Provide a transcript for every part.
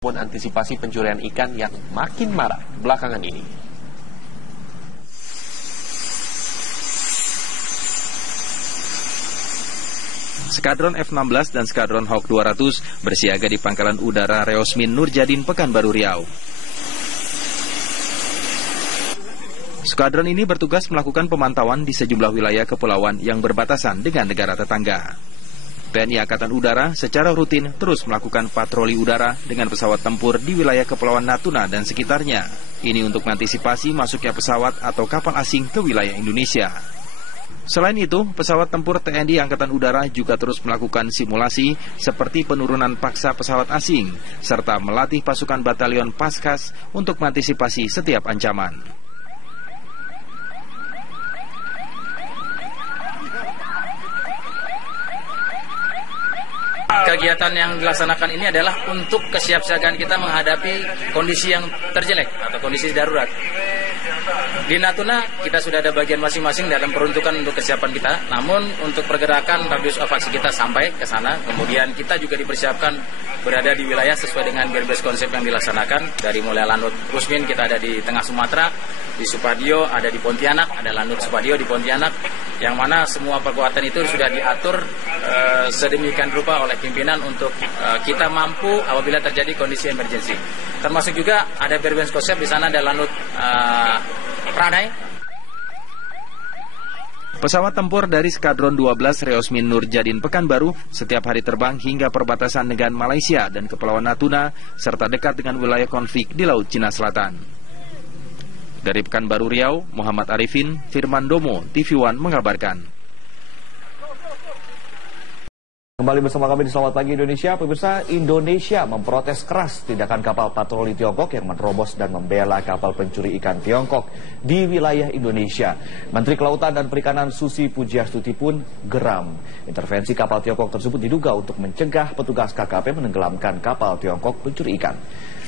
maupun antisipasi pencurian ikan yang makin marak belakangan ini. Skadron F-16 dan Skadron Hawk 200 bersiaga di Pangkalan Udara Reosmin Nurjadin, Pekanbaru Riau. Skadron ini bertugas melakukan pemantauan di sejumlah wilayah kepulauan yang berbatasan dengan negara tetangga. TNI Angkatan Udara secara rutin terus melakukan patroli udara dengan pesawat tempur di wilayah Kepulauan Natuna dan sekitarnya. Ini untuk mengantisipasi masuknya pesawat atau kapal asing ke wilayah Indonesia. Selain itu, pesawat tempur TNI Angkatan Udara juga terus melakukan simulasi seperti penurunan paksa pesawat asing, serta melatih pasukan batalion Paskas untuk mengantisipasi setiap ancaman. Kegiatan yang dilaksanakan ini adalah untuk kesiapsiagaan kita menghadapi kondisi yang terjelek atau kondisi darurat. Di Natuna kita sudah ada bagian masing-masing dalam peruntukan untuk kesiapan kita. Namun untuk pergerakan radius evakuasi kita sampai ke sana. Kemudian kita juga dipersiapkan berada di wilayah sesuai dengan base konsep yang dilaksanakan. Dari mulai Lanut Rusmin kita ada di tengah Sumatera, di Supadio ada di Pontianak, ada Lanut Supadio di Pontianak, yang mana semua perkuatan itu sudah diatur sedemikian rupa oleh pimpinan untuk kita mampu apabila terjadi kondisi emergensi. Termasuk juga ada base konsep di sana, ada Lanut Pranai. Pesawat tempur dari Skadron 12 Reosmin Nurjadin Pekanbaru setiap hari terbang hingga perbatasan dengan Malaysia dan Kepulauan Natuna serta dekat dengan wilayah konflik di Laut Cina Selatan. Dari Pekanbaru Riau, Muhammad Arifin, Firman Domo, TV One mengabarkan. Kembali bersama kami di Selamat Pagi Indonesia. Pemirsa, Indonesia memprotes keras tindakan kapal patroli Tiongkok yang menerobos dan membela kapal pencuri ikan Tiongkok di wilayah Indonesia. Menteri Kelautan dan Perikanan Susi Pujiastuti pun geram. Intervensi kapal Tiongkok tersebut diduga untuk mencegah petugas KKP menenggelamkan kapal Tiongkok pencuri ikan.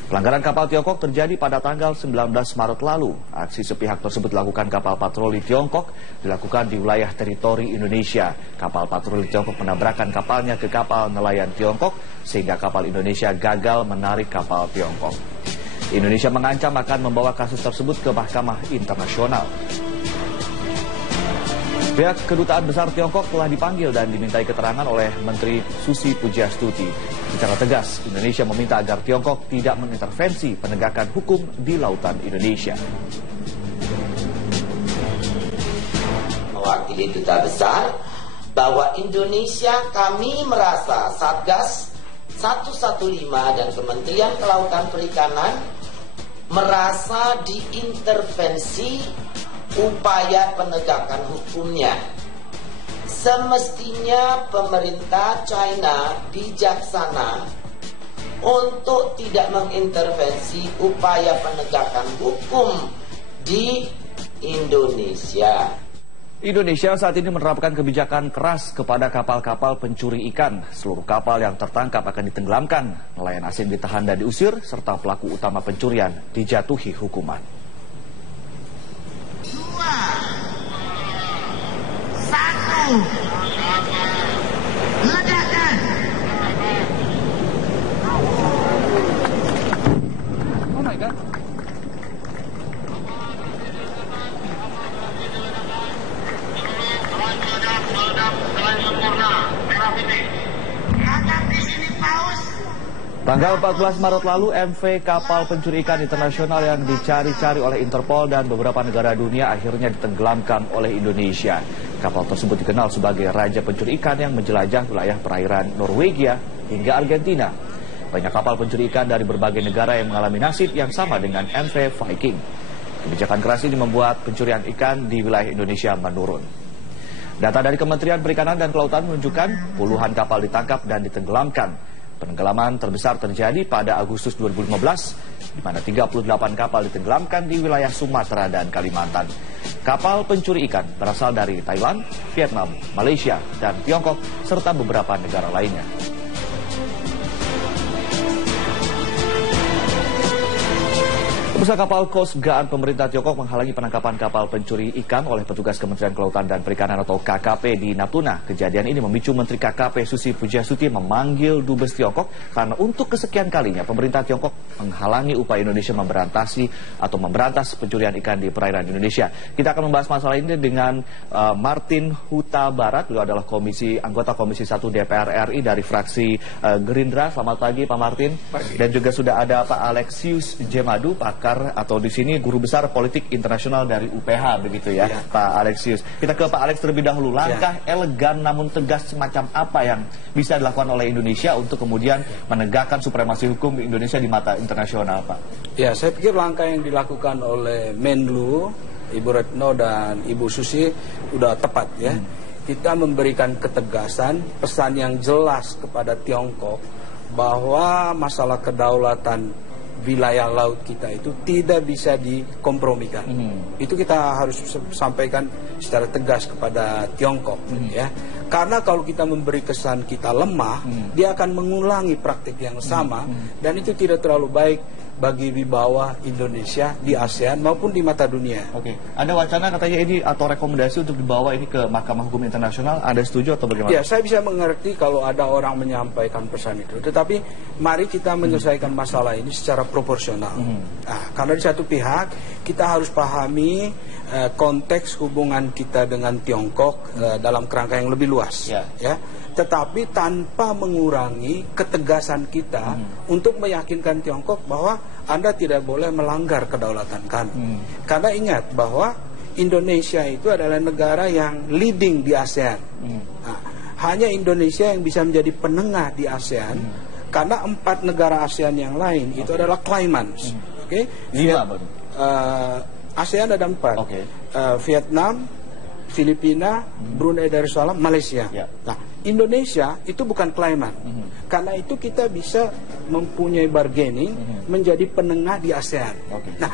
Pelanggaran kapal Tiongkok terjadi pada tanggal 19 Maret lalu. Aksi sepihak tersebut dilakukan kapal patroli Tiongkok dilakukan di wilayah teritori Indonesia. Kapal patroli Tiongkok menabrakkan kapalnya ke kapal nelayan Tiongkok sehingga kapal Indonesia gagal menarik kapal Tiongkok. Indonesia mengancam akan membawa kasus tersebut ke Mahkamah Internasional. Pihak Kedutaan Besar Tiongkok telah dipanggil dan dimintai keterangan oleh Menteri Susi Pujiastuti. Secara tegas, Indonesia meminta agar Tiongkok tidak mengintervensi penegakan hukum di lautan Indonesia. Mewakili Duta Besar bahwa Indonesia, kami merasa Satgas 115 dan Kementerian Kelautan Perikanan merasa diintervensi upaya penegakan hukumnya. Semestinya pemerintah China bijaksana untuk tidak mengintervensi upaya penegakan hukum di Indonesia. Indonesia saat ini menerapkan kebijakan keras kepada kapal-kapal pencuri ikan. Seluruh kapal yang tertangkap akan ditenggelamkan, nelayan asing ditahan dan diusir, serta pelaku utama pencurian dijatuhi hukuman. 1 ledakan. Oh my God. Tanggal 14 Maret lalu, MV kapal pencuri ikan internasional yang dicari-cari oleh Interpol dan beberapa negara dunia akhirnya ditenggelamkan oleh Indonesia. Kapal tersebut dikenal sebagai Raja Pencuri Ikan yang menjelajah wilayah perairan Norwegia hingga Argentina. Banyak kapal pencuri ikan dari berbagai negara yang mengalami nasib yang sama dengan MV Viking. Kebijakan keras ini membuat pencurian ikan di wilayah Indonesia menurun. Data dari Kementerian Perikanan dan Kelautan menunjukkan puluhan kapal ditangkap dan ditenggelamkan. Penenggelaman terbesar terjadi pada Agustus 2015, di mana 38 kapal ditenggelamkan di wilayah Sumatera dan Kalimantan. Kapal pencuri ikan berasal dari Thailand, Vietnam, Malaysia, dan Tiongkok, serta beberapa negara lainnya. Pemirsa, kapal Coast Guard pemerintah Tiongkok menghalangi penangkapan kapal pencuri ikan oleh petugas Kementerian Kelautan dan Perikanan atau KKP di Natuna. Kejadian ini memicu Menteri KKP Susi Pujiastuti memanggil Dubes Tiongkok karena untuk kesekian kalinya pemerintah Tiongkok menghalangi upaya Indonesia memberantas pencurian ikan di perairan Indonesia. Kita akan membahas masalah ini dengan Martin Huta Barat. Beliau adalah anggota Komisi 1 DPR RI dari fraksi Gerindra. Selamat pagi Pak Martin. Pagi. Dan juga sudah ada Pak Alexius Jemadu, pakar atau di sini guru besar politik internasional dari UPH, begitu ya, Pak Alexius. Kita ke Pak Alex terlebih dahulu. Langkah elegan namun tegas semacam apa yang bisa dilakukan oleh Indonesia untuk kemudian menegakkan supremasi hukum Indonesia di mata internasional, Pak? Ya, saya pikir langkah yang dilakukan oleh Menlu, Ibu Retno dan Ibu Susi sudah tepat ya. Kita memberikan ketegasan, pesan yang jelas kepada Tiongkok bahwa masalah kedaulatan wilayah laut kita itu tidak bisa dikompromikan. Itu kita harus sampaikan secara tegas kepada Tiongkok ya. Karena kalau kita memberi kesan kita lemah, dia akan mengulangi praktik yang sama dan itu tidak terlalu baik bagi wibawa Indonesia di ASEAN maupun di mata dunia. Oke. Ada wacana katanya ini atau rekomendasi untuk dibawa ini ke Mahkamah Hukum Internasional. Ada setuju atau bagaimana? Ya, saya bisa mengerti kalau ada orang menyampaikan pesan itu. Tetapi mari kita menyelesaikan masalah ini secara proporsional. Nah, karena di satu pihak kita harus pahami konteks hubungan kita dengan Tiongkok dalam kerangka yang lebih luas. Ya. Tetapi tanpa mengurangi ketegasan kita untuk meyakinkan Tiongkok bahwa Anda tidak boleh melanggar kedaulatan kami. Karena ingat bahwa Indonesia itu adalah negara yang leading di ASEAN. Nah, hanya Indonesia yang bisa menjadi penengah di ASEAN karena 4 negara ASEAN yang lain itu adalah claimants. Oke? ASEAN ada 4. Vietnam, Filipina, Brunei Darussalam, Malaysia. Nah, Indonesia itu bukan claimant. Karena itu kita bisa mempunyai bargaining menjadi penengah di ASEAN. Nah,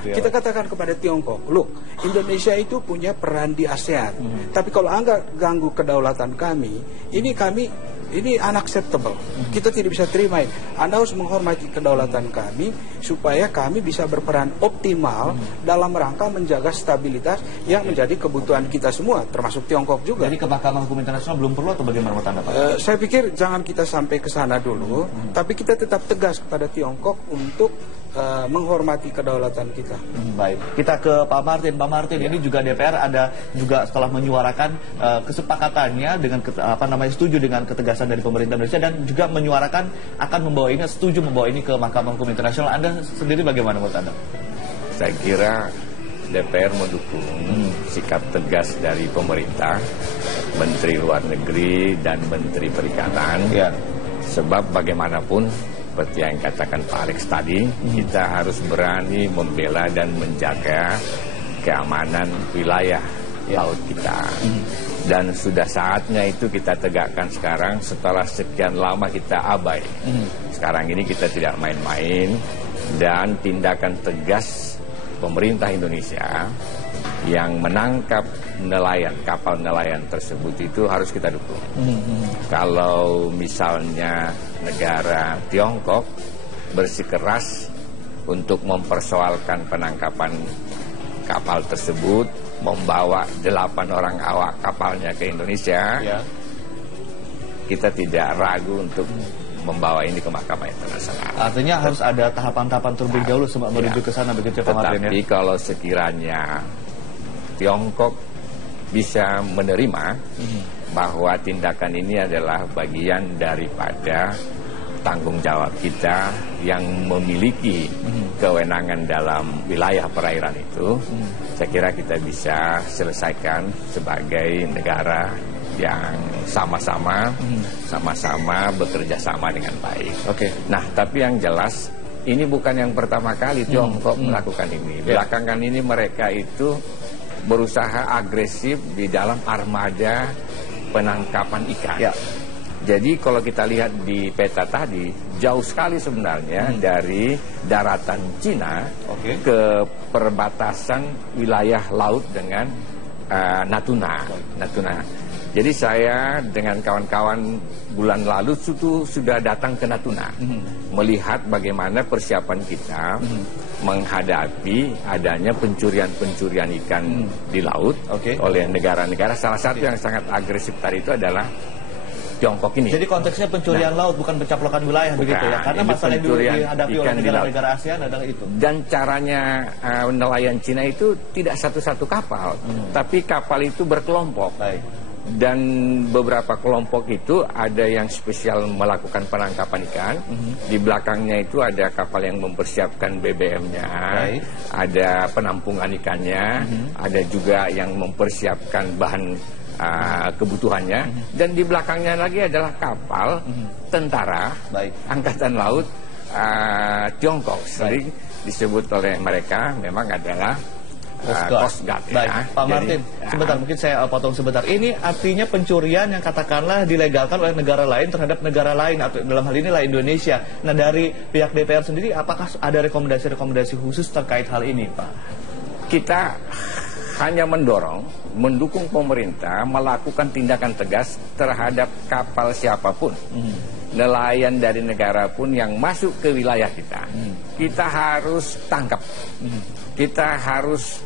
kita katakan kepada Tiongkok, look, Indonesia itu punya peran di ASEAN. Tapi kalau Anda ganggu kedaulatan kami, ini unacceptable. Kita tidak bisa terima. Anda harus menghormati kedaulatan kami supaya kami bisa berperan optimal dalam rangka menjaga stabilitas yang menjadi kebutuhan kita semua, termasuk Tiongkok juga. Jadi ke Mahkamah Hukum Internasional belum perlu atau bagaimana menurut Anda, Pak? Saya pikir jangan kita sampai ke sana dulu, tapi kita tetap tegas kepada Tiongkok untuk menghormati kedaulatan kita. Baik, kita ke Pak Martin. Pak Martin, ini juga DPR ada juga setelah menyuarakan kesepakatannya dengan setuju dengan ketegasan dari pemerintah Indonesia dan juga menyuarakan akan setuju membawa ini ke Mahkamah Hukum Internasional. Anda sendiri bagaimana menurut Anda? Saya kira DPR mendukung sikap tegas dari pemerintah, Menteri Luar Negeri dan Menteri Perikanan. Sebab bagaimanapun seperti yang katakan Pak Alex tadi, kita harus berani membela dan menjaga keamanan wilayah laut kita. Dan sudah saatnya itu kita tegakkan sekarang setelah sekian lama kita abai. Sekarang ini kita tidak main-main dan tindakan tegas pemerintah Indonesia yang menangkap kapal nelayan tersebut itu harus kita dukung. Kalau misalnya negara Tiongkok bersikeras untuk mempersoalkan penangkapan kapal tersebut, membawa 8 orang awak kapalnya ke Indonesia, kita tidak ragu untuk membawa ini ke Mahkamah Internasional. Artinya harus ada tahapan-tahapan terlebih dahulu sebelum menuju ke sana, begitu Pak Martin ya? Tetapi kalau sekiranya Tiongkok bisa menerima bahwa tindakan ini adalah bagian daripada tanggung jawab kita yang memiliki kewenangan dalam wilayah perairan itu, saya kira kita bisa selesaikan sebagai negara yang sama-sama bekerja sama dengan baik. Nah, tapi yang jelas ini bukan yang pertama kali Tiongkok melakukan ini. Belakangan ini mereka itu berusaha agresif di dalam armada penangkapan ikan. Jadi kalau kita lihat di peta tadi, jauh sekali sebenarnya dari daratan Cina ke perbatasan wilayah laut dengan Natuna. Jadi saya dengan kawan-kawan bulan lalu sudah datang ke Natuna, melihat bagaimana persiapan kita menghadapi adanya pencurian ikan di laut oleh negara-negara. Salah satu yang sangat agresif tadi itu adalah Tiongkok ini. Jadi konteksnya pencurian laut, bukan pencaplokan wilayah, begitu ya? Karena masalah yang dihadapi oleh negara-negara ASEAN adalah itu. Dan caranya nelayan Cina itu tidak satu-satu kapal, tapi kapal itu berkelompok. Dan beberapa kelompok itu ada yang spesial melakukan penangkapan ikan. Di belakangnya itu ada kapal yang mempersiapkan BBM-nya, ada penampungan ikannya, ada juga yang mempersiapkan bahan kebutuhannya, dan di belakangnya lagi adalah kapal tentara angkatan laut Tiongkok, sering disebut oleh mereka memang adalah Coast Guard. Baik, Pak Martin, sebentar, mungkin saya potong sebentar. Ini artinya pencurian yang katakanlah dilegalkan oleh negara lain terhadap negara lain, atau dalam hal inilah Indonesia. Nah, dari pihak DPR sendiri, apakah ada rekomendasi-rekomendasi khusus terkait hal ini, Pak? Kita hanya mendukung pemerintah melakukan tindakan tegas terhadap kapal siapapun, nelayan dari negara pun yang masuk ke wilayah kita. Kita harus tangkap, kita harus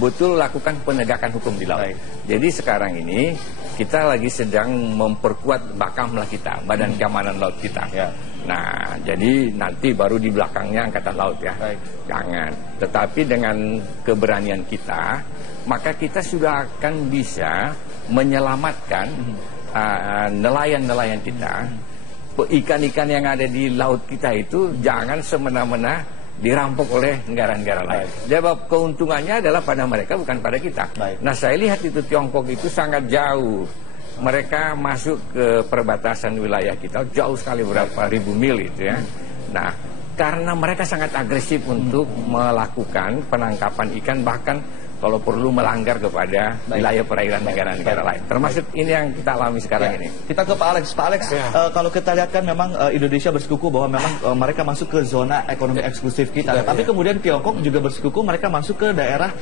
betul lakukan penegakan hukum di laut. Jadi sekarang ini kita lagi sedang memperkuat Bakamla kita, Badan Keamanan Laut kita. Nah, jadi nanti baru di belakangnya Angkatan Laut ya. Jangan. Tetapi dengan keberanian kita, maka kita sudah akan bisa menyelamatkan nelayan-nelayan kita. Ikan-ikan yang ada di laut kita itu jangan semena-mena dirampok oleh negara-negara lain. Sebab keuntungannya adalah pada mereka, bukan pada kita. Nah, saya lihat itu Tiongkok itu sangat jauh. Mereka masuk ke perbatasan wilayah kita jauh sekali, berapa ribu mil itu ya. Nah, karena mereka sangat agresif untuk melakukan penangkapan ikan, bahkan kalau perlu melanggar kepada wilayah perairan negara-negara lain. Termasuk ini yang kita alami sekarang ini. Kita ke Pak Alex. Pak Alex, kalau kita lihat kan memang Indonesia bersekuku bahwa memang mereka masuk ke zona ekonomi eksklusif kita. Tapi kemudian Tiongkok juga bersekuku, mereka masuk ke daerah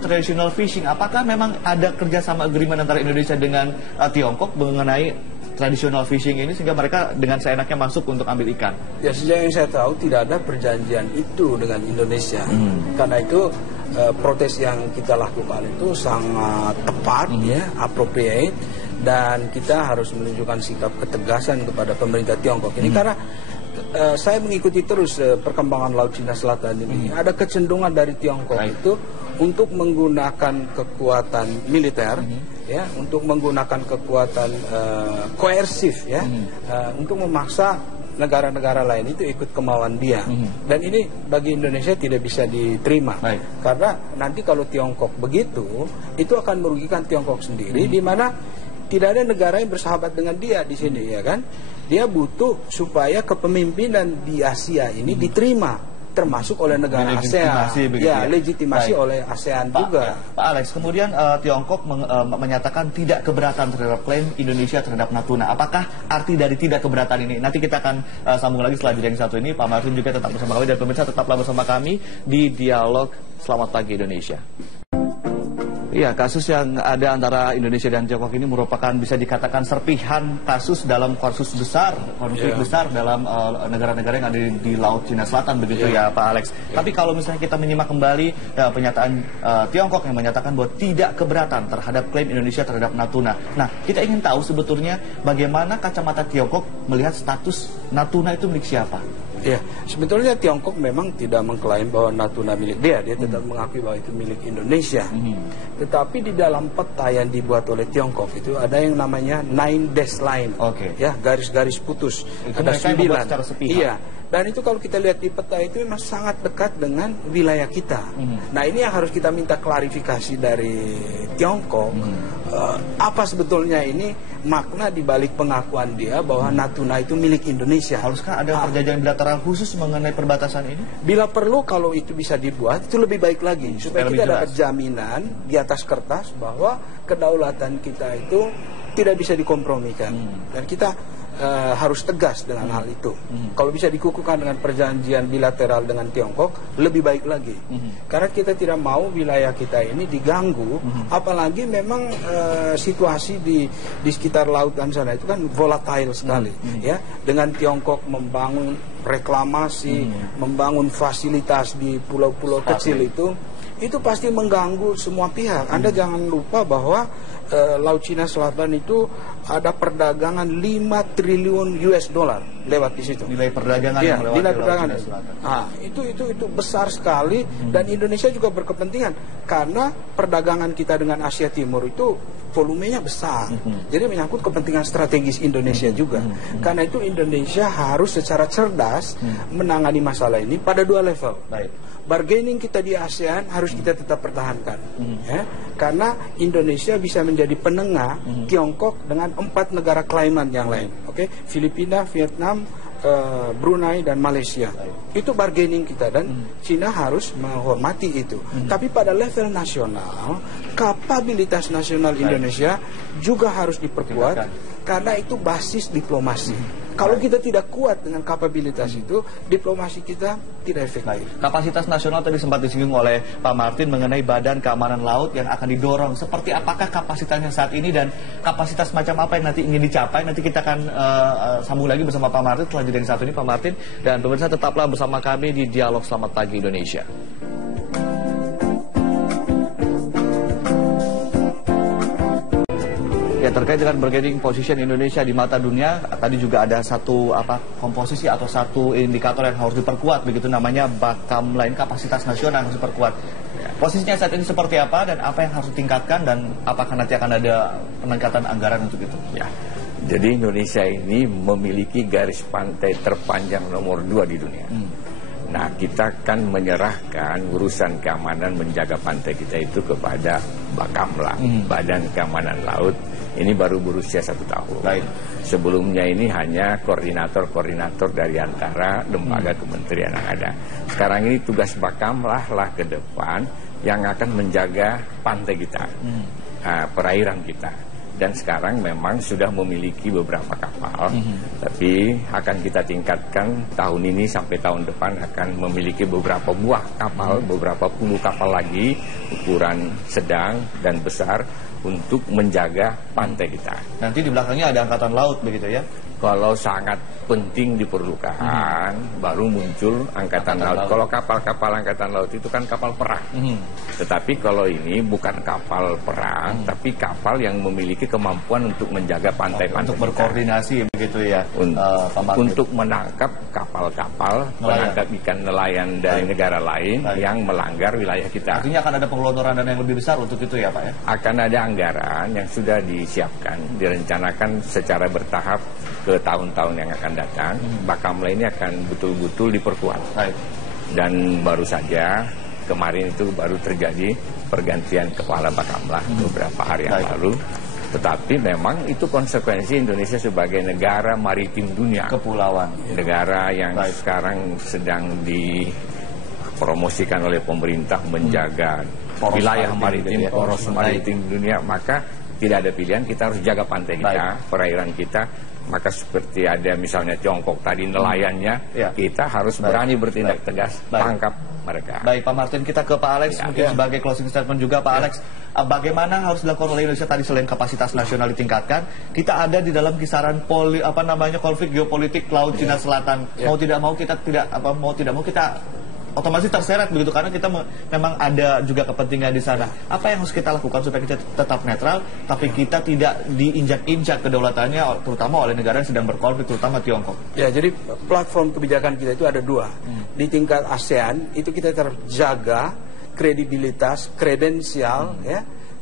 traditional fishing. Apakah memang ada kerjasama agreement antara Indonesia dengan Tiongkok mengenai traditional fishing ini sehingga mereka dengan seenaknya masuk untuk ambil ikan? Ya, sejauh yang saya tahu tidak ada perjanjian itu dengan Indonesia. Karena itu protes yang kita lakukan itu sangat tepat, appropriate, dan kita harus menunjukkan sikap ketegasan kepada pemerintah Tiongkok ini karena saya mengikuti terus perkembangan Laut Cina Selatan ini. Ada kecenderungan dari Tiongkok itu untuk menggunakan kekuatan militer, ya, untuk menggunakan kekuatan koersif, ya, untuk memaksa negara-negara lain itu ikut kemauan dia. Dan ini bagi Indonesia tidak bisa diterima. Karena nanti kalau Tiongkok begitu, itu akan merugikan Tiongkok sendiri, di mana tidak ada negara yang bersahabat dengan dia di sini, ya kan? Dia butuh supaya kepemimpinan di Asia ini diterima, termasuk oleh negara ASEAN. Legitimasi oleh ASEAN juga. Pak Alex, kemudian Tiongkok menyatakan tidak keberatan terhadap klaim Indonesia terhadap Natuna. Apakah arti dari tidak keberatan ini? Nanti kita akan sambung lagi setelah jeda yang satu ini. Pak Martin juga tetap bersama kami, dan pemirsa tetaplah bersama kami di Dialog Selamat Pagi Indonesia. Iya, kasus yang ada antara Indonesia dan Tiongkok ini merupakan bisa dikatakan serpihan kasus dalam konflik besar dalam negara-negara yang ada di Laut Cina Selatan, begitu ya Pak Alex. Tapi kalau misalnya kita menyimak kembali pernyataan Tiongkok yang menyatakan bahwa tidak keberatan terhadap klaim Indonesia terhadap Natuna. Nah, kita ingin tahu sebetulnya bagaimana kacamata Tiongkok melihat status Natuna itu milik siapa? Ya, sebetulnya Tiongkok memang tidak mengklaim bahwa Natuna milik dia. Dia tetap mengakui bahwa itu milik Indonesia. Tetapi di dalam peta yang dibuat oleh Tiongkok itu ada yang namanya 9 dash line. Ya, garis-garis putus. Itu ada 9. Iya. Dan itu kalau kita lihat di peta itu memang sangat dekat dengan wilayah kita. Nah, ini yang harus kita minta klarifikasi dari Tiongkok. Apa sebetulnya ini makna dibalik pengakuan dia bahwa Natuna itu milik Indonesia? Haruskah ada perjanjian bilateral khusus mengenai perbatasan ini? Bila perlu, kalau itu bisa dibuat, itu lebih baik lagi. Supaya kita dapat jaminan di atas kertas bahwa kedaulatan kita itu tidak bisa dikompromikan. Dan kita harus tegas dengan hal itu. Kalau bisa dikukuhkan dengan perjanjian bilateral dengan Tiongkok, lebih baik lagi. Karena kita tidak mau wilayah kita ini diganggu, apalagi memang situasi di sekitar lautan sana itu kan volatile sekali, ya. Dengan Tiongkok membangun reklamasi, membangun fasilitas di pulau-pulau kecil itu pasti mengganggu semua pihak. Anda jangan lupa bahwa Laut Cina Selatan itu ada perdagangan 5 triliun US dollar lewat di situ. Nilai perdagangan ya, yang lewat nilai di perdagangan. Laut Cina Selatan. Nah, itu besar sekali dan Indonesia juga berkepentingan karena perdagangan kita dengan Asia Timur itu volumenya besar. Jadi menyangkut kepentingan strategis Indonesia juga. Karena itu Indonesia harus secara cerdas menangani masalah ini pada 2 level. Baik. Bargaining kita di ASEAN harus kita tetap pertahankan, ya, karena Indonesia bisa menjadi penengah Tiongkok dengan 4 negara klaiman yang lain, Filipina, Vietnam, Brunei dan Malaysia. Itu bargaining kita dan Cina harus menghormati itu. Tapi pada level nasional, kapabilitas nasional Indonesia juga harus diperkuat karena itu basis diplomasi. Kalau kita tidak kuat dengan kapabilitas itu, diplomasi kita tidak efektif. Kapasitas nasional tadi sempat disinggung oleh Pak Martin mengenai Badan Keamanan Laut yang akan didorong. Seperti apakah kapasitasnya saat ini dan kapasitas macam apa yang nanti ingin dicapai? Nanti kita akan sambung lagi bersama Pak Martin setelah jeda yang satu ini, Pak Martin. Dan pemirsa tetaplah bersama kami di Dialog Selamat Pagi Indonesia. Ya, terkait dengan bargaining position Indonesia di mata dunia, tadi juga ada satu komposisi atau satu indikator yang harus diperkuat, begitu namanya Bakamla, kapasitas nasional yang harus diperkuat. Posisinya saat ini seperti apa dan apa yang harus ditingkatkan dan apakah nanti akan ada peningkatan anggaran untuk itu? Ya. Jadi Indonesia ini memiliki garis pantai terpanjang nomor 2 di dunia. Nah, kita kan menyerahkan urusan keamanan menjaga pantai kita itu kepada Bakamla, Badan Keamanan Laut. Ini baru berusia 1 tahun. Baik. Sebelumnya ini hanya koordinator-koordinator dari antara lembaga kementerian yang ada. Sekarang ini tugas Bakamla lah ke depan yang akan menjaga pantai kita, perairan kita. Dan sekarang memang sudah memiliki beberapa kapal, tapi akan kita tingkatkan tahun ini sampai tahun depan akan memiliki beberapa buah kapal, beberapa puluh kapal lagi, ukuran sedang dan besar untuk menjaga pantai kita. Nanti di belakangnya ada angkatan laut begitu ya? Kalau sangat penting diperlukan, baru muncul angkatan laut. Kalau kapal-kapal angkatan laut itu kan kapal perang. Tetapi kalau ini bukan kapal perang, tapi kapal yang memiliki kemampuan untuk menjaga pantai-pantai. Untuk berkoordinasi begitu ya? Untuk menangkap kapal-kapal, menangkap ikan nelayan dari negara lain yang melanggar wilayah kita. Artinya akan ada pengelolaan dana yang lebih besar untuk itu ya Pak ya? Akan ada anggaran yang sudah disiapkan, direncanakan secara bertahap ke tahun-tahun yang akan datang. Bakamla ini akan betul-betul diperkuat. Dan baru saja kemarin itu baru terjadi pergantian kepala Bakamla beberapa hari yang lalu. Tetapi memang itu konsekuensi Indonesia sebagai negara maritim dunia, kepulauan, negara yang sekarang sedang dipromosikan oleh pemerintah menjaga wilayah maritim, poros maritim dunia. Maka tidak ada pilihan, kita harus jaga pantai kita, perairan kita. Maka seperti ada misalnya Tiongkok tadi nelayannya, kita harus berani bertindak tegas, tangkap mereka. Baik Pak Martin, kita ke Pak Alex mungkin sebagai closing statement juga Pak Alex. Bagaimana harus dilakukan oleh Indonesia tadi selain kapasitas nasional ditingkatkan? Kita ada di dalam kisaran konflik geopolitik Laut Cina Selatan. Mau tidak mau kita otomatis terseret begitu karena kita memang ada juga kepentingan di sana. Apa yang harus kita lakukan supaya kita tetap netral tapi kita tidak diinjak-injak kedaulatannya terutama oleh negara yang sedang berkonflik terutama Tiongkok? Ya, jadi platform kebijakan kita itu ada 2. Di tingkat ASEAN itu kita terjaga kredibilitas, kredensial,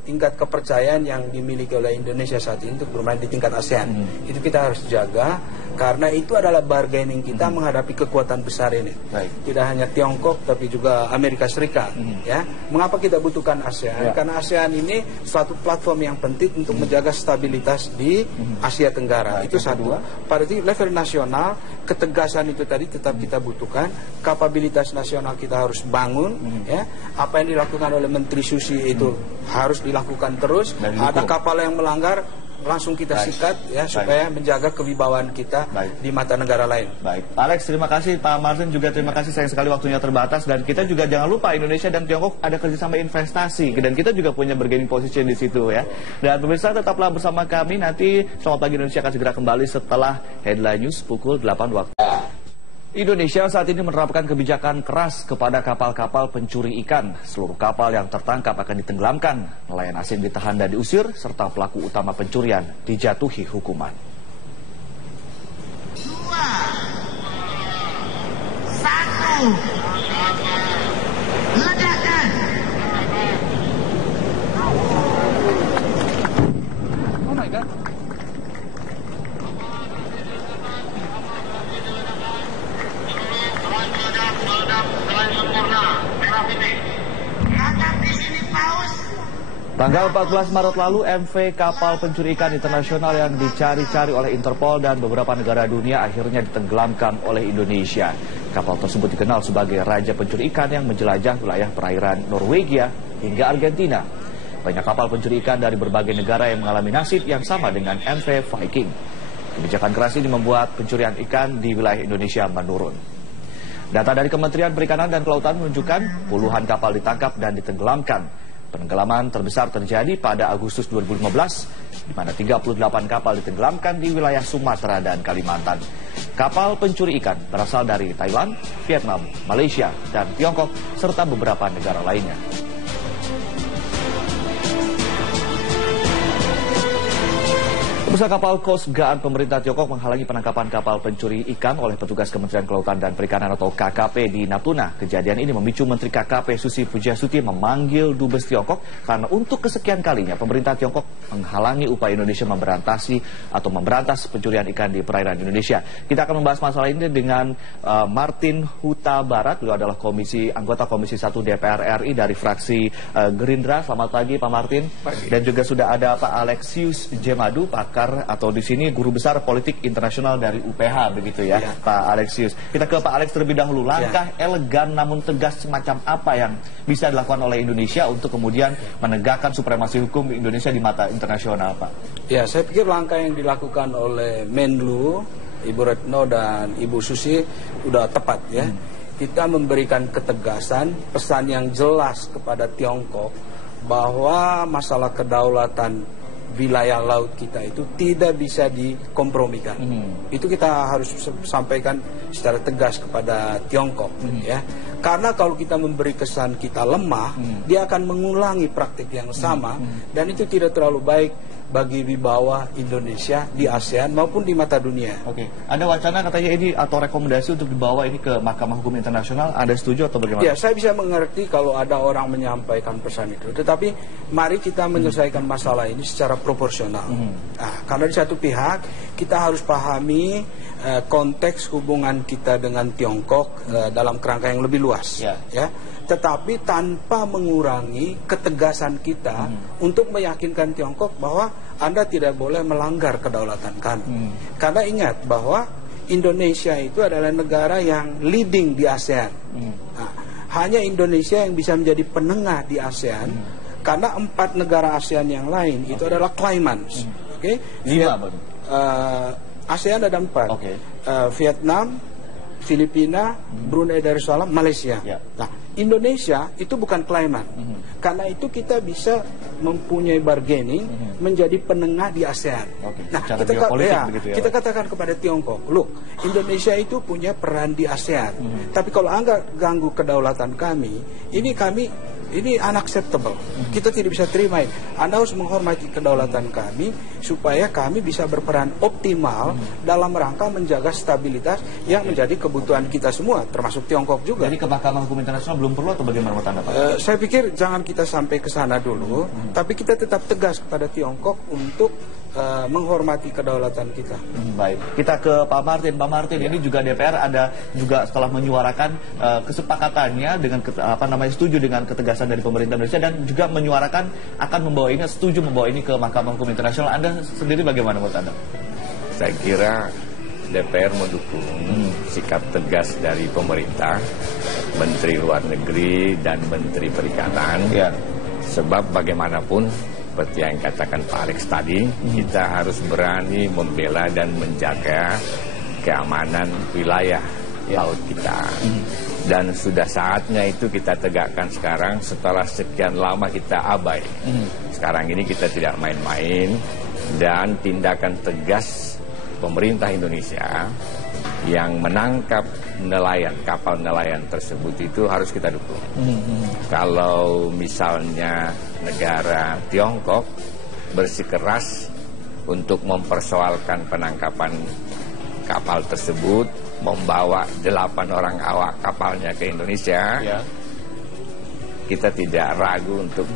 tingkat kepercayaan yang dimiliki oleh Indonesia saat ini untuk bermain di tingkat ASEAN. Itu kita harus jaga karena itu adalah bargaining kita menghadapi kekuatan besar ini. Tidak hanya Tiongkok tapi juga Amerika Serikat. Mengapa kita butuhkan ASEAN? Karena ASEAN ini suatu platform yang penting untuk menjaga stabilitas di Asia Tenggara. Itu satu. Pada level nasional ketegasan itu tadi tetap kita butuhkan. Kapabilitas nasional kita harus bangun. Apa yang dilakukan oleh Menteri Susi itu harus dilakukan terus. Ada kapal yang melanggar, langsung kita sikat ya supaya menjaga kewibawaan kita di mata negara lain. Baik, Alex, terima kasih. Pak Martin juga terima kasih. Sayang sekali waktunya terbatas, dan kita juga jangan lupa Indonesia dan Tiongkok ada kerjasama investasi, dan kita juga punya bargaining position di situ ya. Dan pemirsa, tetaplah bersama kami. Nanti Selamat Pagi Indonesia akan segera kembali setelah headline news pukul 8 waktu. Indonesia saat ini menerapkan kebijakan keras kepada kapal-kapal pencuri ikan. Seluruh kapal yang tertangkap akan ditenggelamkan, nelayan asing ditahan dan diusir, serta pelaku utama pencurian dijatuhi hukuman. 2, 1, ledakan. Oh my God. Tanggal 14 Maret lalu, MV kapal pencuri ikan internasional yang dicari-cari oleh Interpol dan beberapa negara dunia akhirnya ditenggelamkan oleh Indonesia. Kapal tersebut dikenal sebagai raja pencuri ikan yang menjelajah wilayah perairan Norwegia hingga Argentina. Banyak kapal pencuri ikan dari berbagai negara yang mengalami nasib yang sama dengan MV Viking. Kebijakan keras ini membuat pencurian ikan di wilayah Indonesia menurun. Data dari Kementerian Perikanan dan Kelautan menunjukkan puluhan kapal ditangkap dan ditenggelamkan. Penenggelaman terbesar terjadi pada Agustus 2015, di mana 38 kapal ditenggelamkan di wilayah Sumatera dan Kalimantan. Kapal pencuri ikan berasal dari Thailand, Vietnam, Malaysia, dan Tiongkok, serta beberapa negara lainnya. Pemirsa, kapal Coast Guard pemerintah Tiongkok menghalangi penangkapan kapal pencuri ikan oleh petugas Kementerian Kelautan dan Perikanan atau KKP di Natuna. Kejadian ini memicu Menteri KKP Susi Pujiastuti memanggil Dubes Tiongkok karena untuk kesekian kalinya pemerintah Tiongkok menghalangi upaya Indonesia memberantas pencurian ikan di perairan Indonesia. Kita akan membahas masalah ini dengan Martin Huta Barat. Beliau adalah anggota Komisi 1 DPR RI dari fraksi Gerindra. Selamat pagi Pak Martin. Pagi. Dan juga sudah ada Pak Alexius Jemadu, pakar atau di sini guru besar politik internasional dari UPH, begitu ya, Pak Alexius. Kita ke Pak Alex terlebih dahulu. Langkah elegan namun tegas semacam apa yang bisa dilakukan oleh Indonesia untuk kemudian menegakkan supremasi hukum Indonesia di mata internasional, Pak? Ya, saya pikir langkah yang dilakukan oleh Menlu, Ibu Retno dan Ibu Susi sudah tepat ya. Kita memberikan ketegasan, pesan yang jelas kepada Tiongkok bahwa masalah kedaulatan wilayah laut kita itu tidak bisa dikompromikan. Itu kita harus sampaikan secara tegas kepada Tiongkok ya. Karena kalau kita memberi kesan kita lemah, dia akan mengulangi praktik yang sama dan itu tidak terlalu baik bagi wibawa Indonesia di ASEAN maupun di mata dunia. Oke. Ada wacana katanya ini atau rekomendasi untuk dibawa ini ke Mahkamah Hukum Internasional. Ada setuju atau bagaimana? Ya, saya bisa mengerti kalau ada orang menyampaikan pesan itu. Tetapi mari kita menyelesaikan masalah ini secara proporsional. Nah, karena di satu pihak kita harus pahami konteks hubungan kita dengan Tiongkok dalam kerangka yang lebih luas. Ya. Tetapi tanpa mengurangi ketegasan kita untuk meyakinkan Tiongkok bahwa Anda tidak boleh melanggar kedaulatan kami. Karena ingat bahwa Indonesia itu adalah negara yang leading di ASEAN. Nah, hanya Indonesia yang bisa menjadi penengah di ASEAN karena 4 negara ASEAN yang lain itu adalah claimants. ASEAN ada 4. Vietnam, Filipina, Brunei Darussalam, Malaysia. Nah, Indonesia itu bukan claimant. Karena itu kita bisa mempunyai bargaining menjadi penengah di ASEAN. Nah, kita katakan kepada Tiongkok, look, Indonesia itu punya peran di ASEAN. Tapi kalau Anda ganggu kedaulatan kami, ini unacceptable. Kita tidak bisa terima ini. Anda harus menghormati kedaulatan kami supaya kami bisa berperan optimal dalam rangka menjaga stabilitas yang menjadi kebutuhan kita semua, termasuk Tiongkok juga. Jadi ke Mahkamah Hukum Internasional belum perlu atau bagaimana menurut Anda, Pak? Saya pikir jangan kita sampai ke sana dulu, tapi kita tetap tegas kepada Tiongkok untuk menghormati kedaulatan kita. Baik, kita ke Pak Martin. Pak Martin, ini juga DPR ada juga setelah menyuarakan kesepakatannya dengan setuju dengan ketegasan dari pemerintah Indonesia dan juga menyuarakan akan setuju membawa ini ke Mahkamah Hukum Internasional. Anda sendiri bagaimana menurut Anda? Saya kira DPR mendukung sikap tegas dari pemerintah, Menteri Luar Negeri dan Menteri Perikanan. Sebab bagaimanapun seperti yang katakan Pak Alex tadi, kita harus berani membela dan menjaga keamanan wilayah laut kita. Dan sudah saatnya itu kita tegakkan sekarang setelah sekian lama kita abai. Sekarang ini kita tidak main-main dan tindakan tegas pemerintah Indonesia yang menangkap nelayan, kapal nelayan tersebut itu harus kita dukung. Kalau misalnya negara Tiongkok bersikeras untuk mempersoalkan penangkapan kapal tersebut, membawa 8 orang awak kapalnya ke Indonesia, kita tidak ragu untuk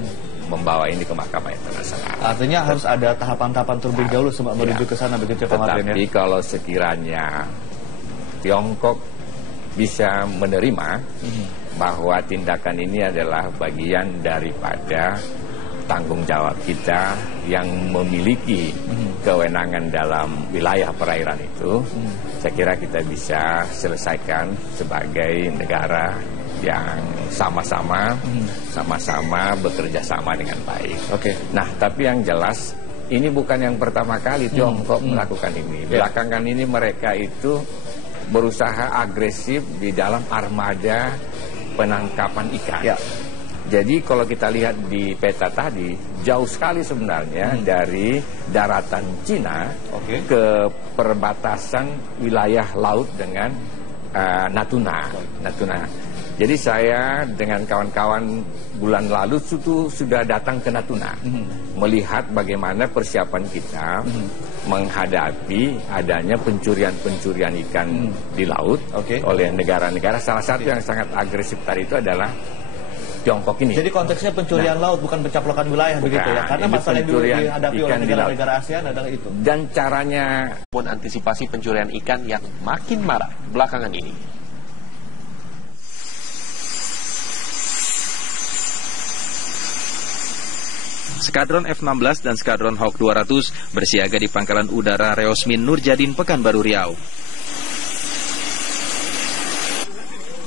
membawa ini ke Mahkamah Internasional. Artinya harus ada tahapan-tahapan terlebih dahulu sebelum menuju ke sana, begitu Pak Martin ya? Tetapi kalau sekiranya Tiongkok bisa menerima bahwa tindakan ini adalah bagian daripada tanggung jawab kita yang memiliki kewenangan dalam wilayah perairan itu, saya kira kita bisa selesaikan sebagai negara yang sama-sama bekerja sama dengan baik. Nah, tapi yang jelas ini bukan yang pertama kali Tiongkok melakukan ini. Belakangan ini mereka itu berusaha agresif di dalam armada penangkapan ikan. Jadi kalau kita lihat di peta tadi, jauh sekali sebenarnya dari daratan Cina ke perbatasan wilayah laut dengan Natuna. Jadi saya dengan kawan-kawan bulan lalu sudah datang ke Natuna, melihat bagaimana persiapan kita menghadapi adanya pencurian ikan di laut oleh negara-negara. Salah satu yang sangat agresif tadi itu adalah Tiongkok ini. Jadi konteksnya pencurian laut, bukan pencaplokan wilayah, begitu ya? Karena masalah yang dihadapi oleh negara-negara ASEAN adalah itu. Dan caranya pun antisipasi pencurian ikan yang makin marak belakangan ini. Skadron F-16 dan Skadron Hawk 200 bersiaga di Pangkalan Udara Reosmin Nurjadin, Pekanbaru Riau.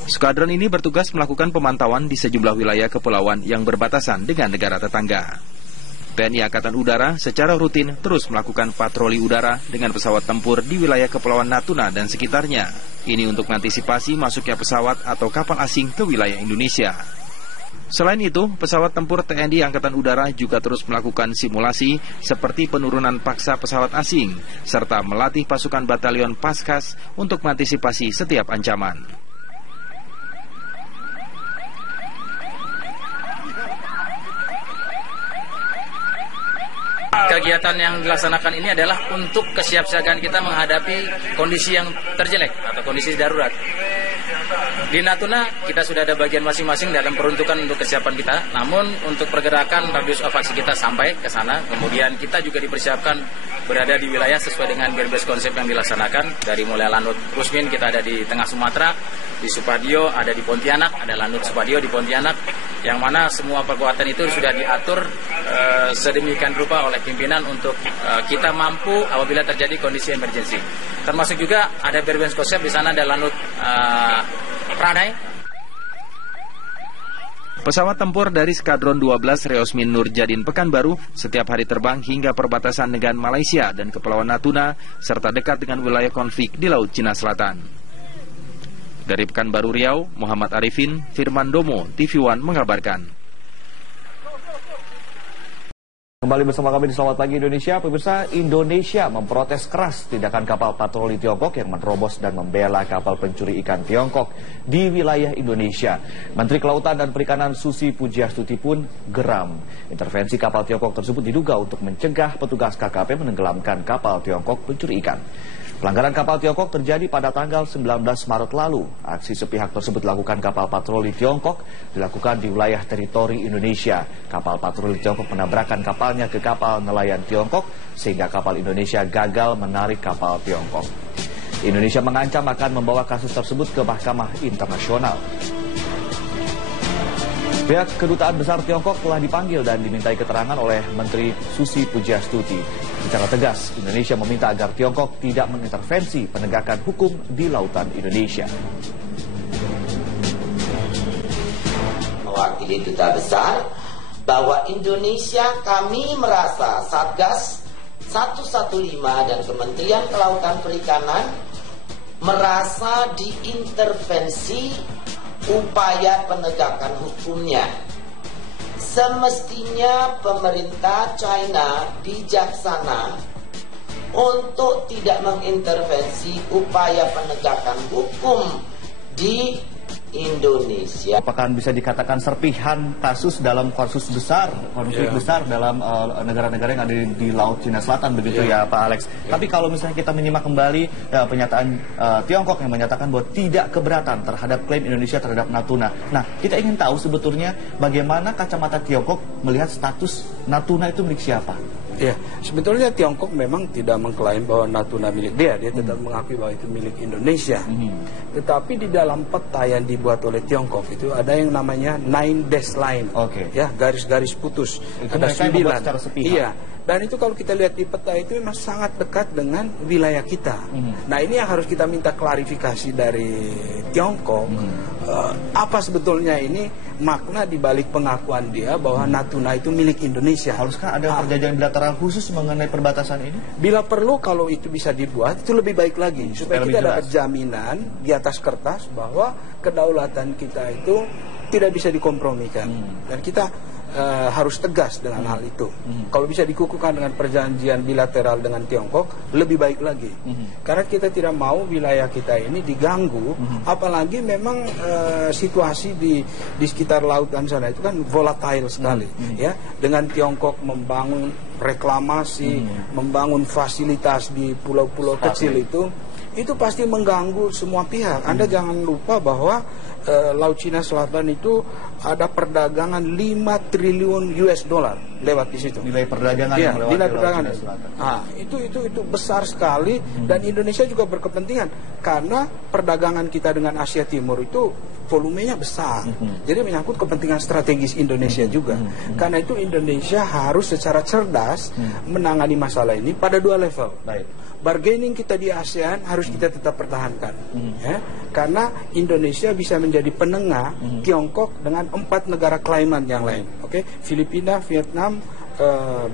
Skadron ini bertugas melakukan pemantauan di sejumlah wilayah kepulauan yang berbatasan dengan negara tetangga. TNI Angkatan Udara secara rutin terus melakukan patroli udara dengan pesawat tempur di wilayah kepulauan Natuna dan sekitarnya. Ini untuk mengantisipasi masuknya pesawat atau kapal asing ke wilayah Indonesia. Selain itu, pesawat tempur TNI Angkatan Udara juga terus melakukan simulasi seperti penurunan paksa pesawat asing, serta melatih pasukan batalion Paskas untuk mengantisipasi setiap ancaman. Kegiatan yang dilaksanakan ini adalah untuk kesiapsiagaan kita menghadapi kondisi yang terjelek atau kondisi darurat. Di Natuna kita sudah ada bagian masing-masing dalam peruntukan untuk kesiapan kita. Namun untuk pergerakan radius evakuasi kita sampai ke sana. Kemudian kita juga dipersiapkan berada di wilayah sesuai dengan gearbest konsep yang dilaksanakan. Dari mulai Lanut Rusmin kita ada di tengah Sumatera, di Supadio ada di Pontianak, ada Lanut Supadio di Pontianak, yang mana semua perkuatan itu sudah diatur sedemikian rupa oleh pimpinan untuk kita mampu apabila terjadi kondisi emergensi. Termasuk juga ada gearbest konsep di sana, ada Lanut Pranai. Pesawat tempur dari Skadron 12 Reosmin Nurjadin Pekanbaru setiap hari terbang hingga perbatasan dengan Malaysia dan Kepulauan Natuna, serta dekat dengan wilayah konflik di Laut Cina Selatan. Dari Pekanbaru Riau, Muhammad Arifin, Firman Domo, TV One mengabarkan. Kembali bersama kami di Selamat Pagi Indonesia. Pemirsa, Indonesia memprotes keras tindakan kapal patroli Tiongkok yang menerobos dan membela kapal pencuri ikan Tiongkok di wilayah Indonesia. Menteri Kelautan dan Perikanan Susi Pujiastuti pun geram. Intervensi kapal Tiongkok tersebut diduga untuk mencegah petugas KKP menenggelamkan kapal Tiongkok pencuri ikan. Pelanggaran kapal Tiongkok terjadi pada tanggal 19 Maret lalu. Aksi sepihak tersebut dilakukan kapal patroli Tiongkok dilakukan di wilayah teritori Indonesia. Kapal patroli Tiongkok menabrakkan kapalnya ke kapal nelayan Tiongkok sehingga kapal Indonesia gagal menarik kapal Tiongkok. Indonesia mengancam akan membawa kasus tersebut ke Mahkamah Internasional. Pihak Kedutaan Besar Tiongkok telah dipanggil dan dimintai keterangan oleh Menteri Susi Pujiastuti. Secara tegas, Indonesia meminta agar Tiongkok tidak mengintervensi penegakan hukum di lautan Indonesia. Mewakili Duta Besar bahwa Indonesia, kami merasa Satgas 115 dan Kementerian Kelautan Perikanan merasa diintervensi upaya penegakan hukumnya. Semestinya pemerintah China bijaksana untuk tidak mengintervensi upaya penegakan hukum di Indonesia. Apakah bisa dikatakan serpihan kasus dalam konflik besar dalam negara-negara yang ada di Laut Cina Selatan, begitu ya Pak Alex. Tapi kalau misalnya kita menyimak kembali pernyataan Tiongkok yang menyatakan bahwa tidak keberatan terhadap klaim Indonesia terhadap Natuna. Nah, kita ingin tahu sebetulnya bagaimana kacamata Tiongkok melihat status Natuna itu milik siapa? Ya, sebetulnya Tiongkok memang tidak mengklaim bahwa Natuna milik dia tetap mengakui bahwa itu milik Indonesia. Tetapi di dalam peta yang dibuat oleh Tiongkok itu ada yang namanya 9 dash line, ya, garis-garis putus. Itu ada 9. Iya. Dan itu kalau kita lihat di peta itu memang sangat dekat dengan wilayah kita. Nah, ini yang harus kita minta klarifikasi dari Tiongkok. Apa sebetulnya ini makna dibalik pengakuan dia bahwa Natuna itu milik Indonesia? Haruskah ada perjanjian bilateral khusus mengenai perbatasan ini? Bila perlu, kalau itu bisa dibuat, itu lebih baik lagi. Supaya kita dapat jaminan di atas kertas bahwa kedaulatan kita itu tidak bisa dikompromikan. Dan kita harus tegas dengan hal itu. Kalau bisa dikukuhkan dengan perjanjian bilateral dengan Tiongkok, lebih baik lagi. Karena kita tidak mau wilayah kita ini diganggu, apalagi memang situasi di sekitar lautan sana itu kan volatile sekali, ya. Dengan Tiongkok membangun reklamasi, membangun fasilitas di pulau-pulau kecil itu pasti mengganggu semua pihak. Anda jangan lupa bahwa Laut Cina Selatan itu ada perdagangan 5 triliun US dollar lewat di situ. Nilai perdagangan yang lewat nilai di perdagangan. Laut Cina Selatan. Itu besar sekali dan Indonesia juga berkepentingan karena perdagangan kita dengan Asia Timur itu volumenya besar. Jadi menyangkut kepentingan strategis Indonesia juga. Karena itu Indonesia harus secara cerdas menangani masalah ini pada 2 level. Bargaining kita di ASEAN harus kita tetap pertahankan, ya, karena Indonesia bisa menjadi penengah Tiongkok dengan 4 negara klaiman yang lain, Filipina, Vietnam,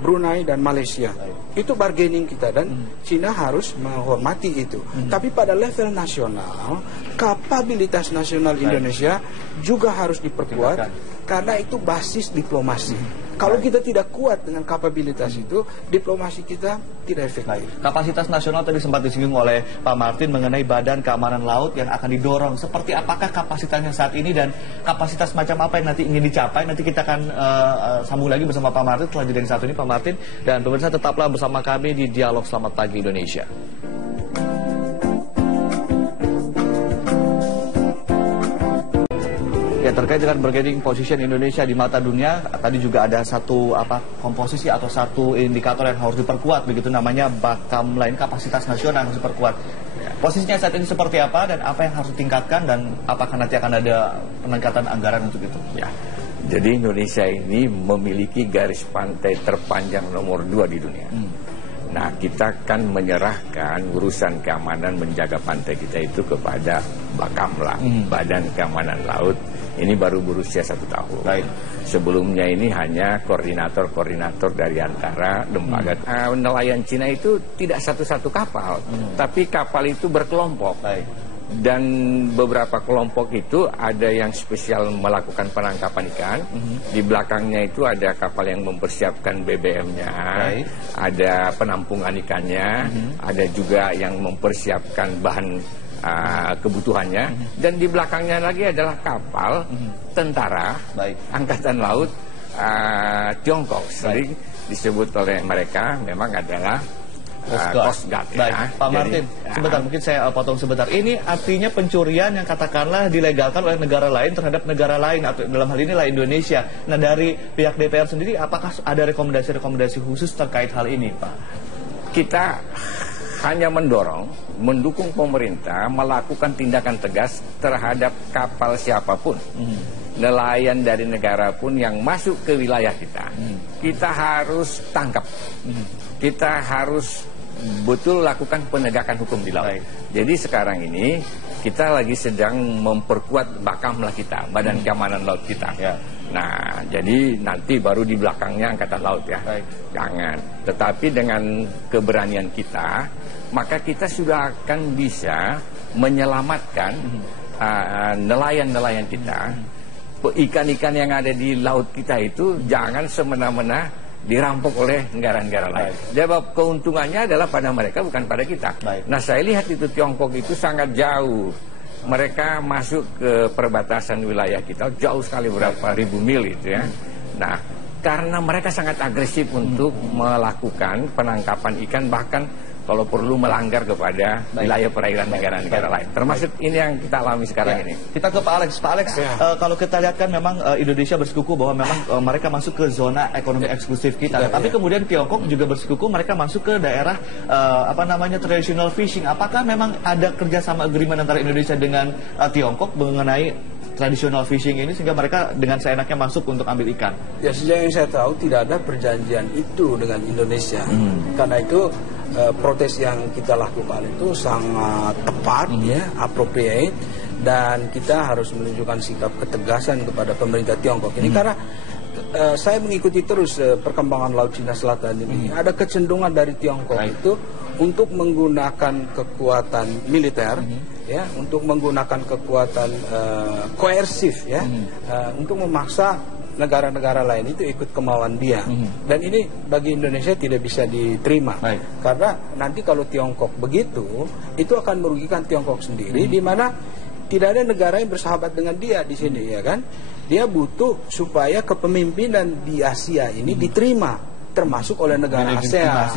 Brunei dan Malaysia. Itu bargaining kita dan Cina harus menghormati itu. Tapi pada level nasional, kapabilitas nasional Indonesia juga harus diperkuat karena itu basis diplomasi. Kalau kita tidak kuat dengan kapabilitas itu, diplomasi kita tidak efektif. Kapasitas nasional tadi sempat disinggung oleh Pak Martin mengenai Badan Keamanan Laut yang akan didorong. Seperti apakah kapasitasnya saat ini dan kapasitas macam apa yang nanti ingin dicapai? Nanti kita akan sambung lagi bersama Pak Martin setelah jeda yang satu ini, Pak Martin. Dan pemirsa tetaplah bersama kami di Dialog Selamat Pagi Indonesia. Ya, terkait dengan bargaining position Indonesia di mata dunia, tadi juga ada satu komposisi atau satu indikator yang harus diperkuat, begitu namanya BAKAM-line, kapasitas nasional yang harus diperkuat. Posisinya saat ini seperti apa dan apa yang harus ditingkatkan dan apakah nanti akan ada peningkatan anggaran untuk itu? Ya. Jadi Indonesia ini memiliki garis pantai terpanjang nomor 2 di dunia. Nah, kita kan menyerahkan urusan keamanan menjaga pantai kita itu kepada BAKAM, Badan Keamanan Laut. Ini baru berusia 1 tahun. Sebelumnya ini hanya koordinator-koordinator dari antara lembaga. Nelayan Cina itu tidak satu-satu kapal, tapi kapal itu berkelompok. Dan beberapa kelompok itu ada yang spesial melakukan penangkapan ikan. Di belakangnya itu ada kapal yang mempersiapkan BBM-nya, ada penampungan ikannya, ada juga yang mempersiapkan bahan kebutuhannya, dan di belakangnya lagi adalah kapal tentara Angkatan Laut Tiongkok, sering disebut oleh mereka memang adalah Coast Guard. Pak Martin, sebentar, mungkin saya potong sebentar. Ini artinya pencurian yang katakanlah dilegalkan oleh negara lain terhadap negara lain, atau dalam hal inilah Indonesia. Nah, dari pihak DPR sendiri, apakah ada rekomendasi-rekomendasi khusus terkait hal ini, Pak? Kita hanya mendukung pemerintah melakukan tindakan tegas terhadap kapal siapapun, nelayan dari negara pun yang masuk ke wilayah kita. Kita harus tangkap, kita harus betul lakukan penegakan hukum di laut. Jadi sekarang ini kita lagi sedang memperkuat Bakamla kita, Badan Keamanan Laut kita. Nah, jadi nanti baru di belakangnya Angkatan Laut ya. Jangan. Tetapi dengan keberanian kita, maka kita sudah akan bisa menyelamatkan nelayan-nelayan kita. Ikan-ikan yang ada di laut kita itu jangan semena-mena dirampok oleh negara-negara lain. Sebab keuntungannya adalah pada mereka, bukan pada kita. Nah, saya lihat itu Tiongkok itu sangat jauh. Mereka masuk ke perbatasan wilayah kita jauh sekali, berapa ribu mil itu ya. Nah, karena mereka sangat agresif untuk melakukan penangkapan ikan, bahkan kalau perlu melanggar kepada wilayah perairan negara-negara lain. Termasuk ini yang kita alami sekarang ini. Kita ke Pak Alex. Pak Alex, kalau kita lihat kan memang Indonesia bersikuku bahwa memang mereka masuk ke zona ekonomi eksklusif kita. Tapi kemudian Tiongkok juga bersikuku mereka masuk ke daerah traditional fishing. Apakah memang ada kerjasama agreement antara Indonesia dengan Tiongkok mengenai traditional fishing ini sehingga mereka dengan seenaknya masuk untuk ambil ikan? Ya, sejauh yang saya tahu tidak ada perjanjian itu dengan Indonesia. Karena itu protes yang kita lakukan itu sangat tepat, appropriate, dan kita harus menunjukkan sikap ketegasan kepada pemerintah Tiongkok ini karena saya mengikuti terus perkembangan Laut Cina Selatan ini. Ada kecenderungan dari Tiongkok itu untuk menggunakan kekuatan militer, ya, untuk menggunakan kekuatan koersif, ya, untuk memaksa negara-negara lain itu ikut kemauan dia. Dan ini bagi Indonesia tidak bisa diterima. Karena nanti kalau Tiongkok begitu, itu akan merugikan Tiongkok sendiri, di mana tidak ada negara yang bersahabat dengan dia di sini, ya kan? Dia butuh supaya kepemimpinan di Asia ini diterima, termasuk oleh negara ASEAN.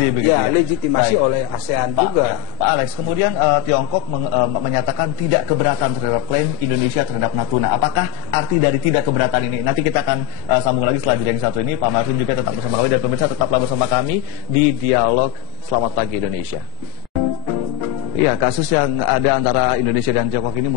Legitimasi oleh ASEAN juga. Pak Alex, kemudian Tiongkok menyatakan tidak keberatan terhadap klaim Indonesia terhadap Natuna. Apakah arti dari tidak keberatan ini? Nanti kita akan sambung lagi setelah jeda yang satu ini. Pak Martin juga tetap bersama kami, dan pemirsa tetaplah bersama kami di Dialog Selamat Pagi Indonesia. Iya, kasus yang ada antara Indonesia dan Tiongkok ini